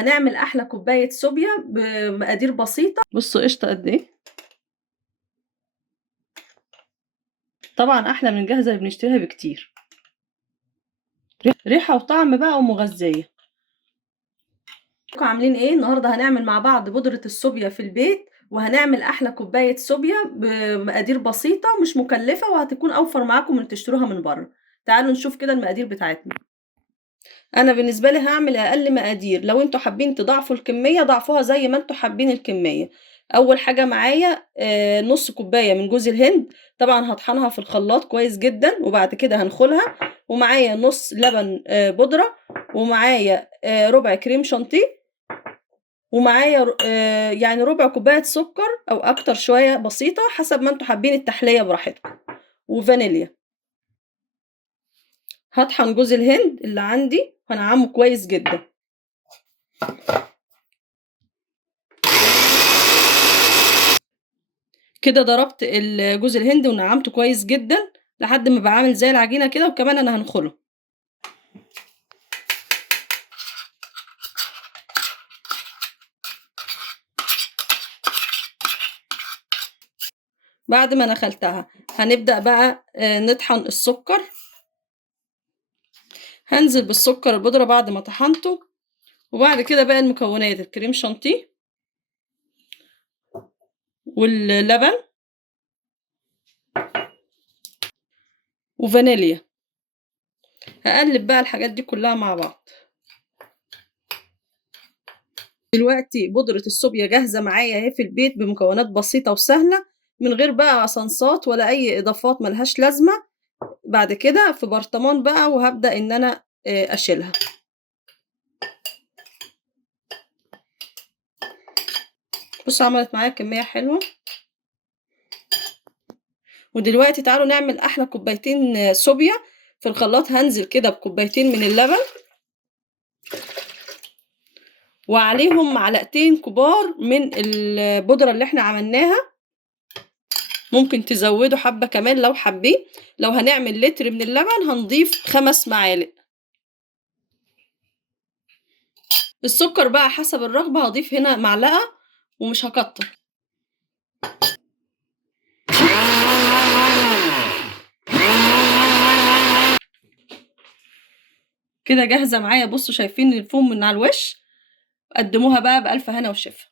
هنعمل أحلى كوباية صوبيا بمقادير بسيطة. بصوا قشطة قد إيه، طبعا أحلى من الجاهزة اللي بنشتريها بكتير، ريحة وطعم بقى ومغذية. عاملين إيه النهاردة؟ هنعمل مع بعض بودرة الصوبيا في البيت، وهنعمل أحلى كوباية صوبيا بمقادير بسيطة مش مكلفة، وهتكون أوفر معاكم من تشتروها من بره. تعالوا نشوف كده المقادير بتاعتنا. انا بالنسبه لي هعمل اقل مقادير، لو انتوا حابين تضاعفوا الكميه ضاعفوها زي ما انتوا حابين الكميه. اول حاجه معايا نص كوبايه من جوز الهند، طبعا هطحنها في الخلاط كويس جدا وبعد كده هنخلها، ومعايا نص لبن بودره، ومعايا ربع كريم شانتيه، ومعايا يعني ربع كوبايه سكر او اكتر شويه بسيطه حسب ما انتوا حابين التحليه براحتكم، وفانيليا. هطحن جوز الهند اللي عندي وهنعمه كويس جدا. كده ضربت جوز الهند ونعمته كويس جدا لحد ما بقى عامل زي العجينه كده، وكمان انا هنخله. بعد ما نخلتها هنبدأ بقى نطحن السكر. هنزل بالسكر البودرة بعد ما طحنته، وبعد كده بقى المكونات: الكريم شانتيه واللبن وفانيليا. هقلب بقى الحاجات دي كلها مع بعض. دلوقتي بودرة الصوبيا جاهزة معايا اهي في البيت بمكونات بسيطة وسهلة، من غير بقى صنصات ولا اي اضافات ملهاش لازمة. بعد كده في برطمان بقى وهبدأ ان انا اشيلها. بص عملت معايا كمية حلوة. ودلوقتي تعالوا نعمل احلى كوبايتين صوبيا في الخلاط. هنزل كده بكوبايتين من اللبن، وعليهم معلقتين كبار من البودرة اللي احنا عملناها. ممكن تزودوا حبة كمان لو حابين. لو هنعمل لتر من اللبن هنضيف 5 معالق. السكر بقى حسب الرغبة، هضيف هنا معلقة ومش هكتر. كده جاهزة معايا. بصوا شايفين الفوم من على الوش؟ قدموها بقى بألف هنا وشفا.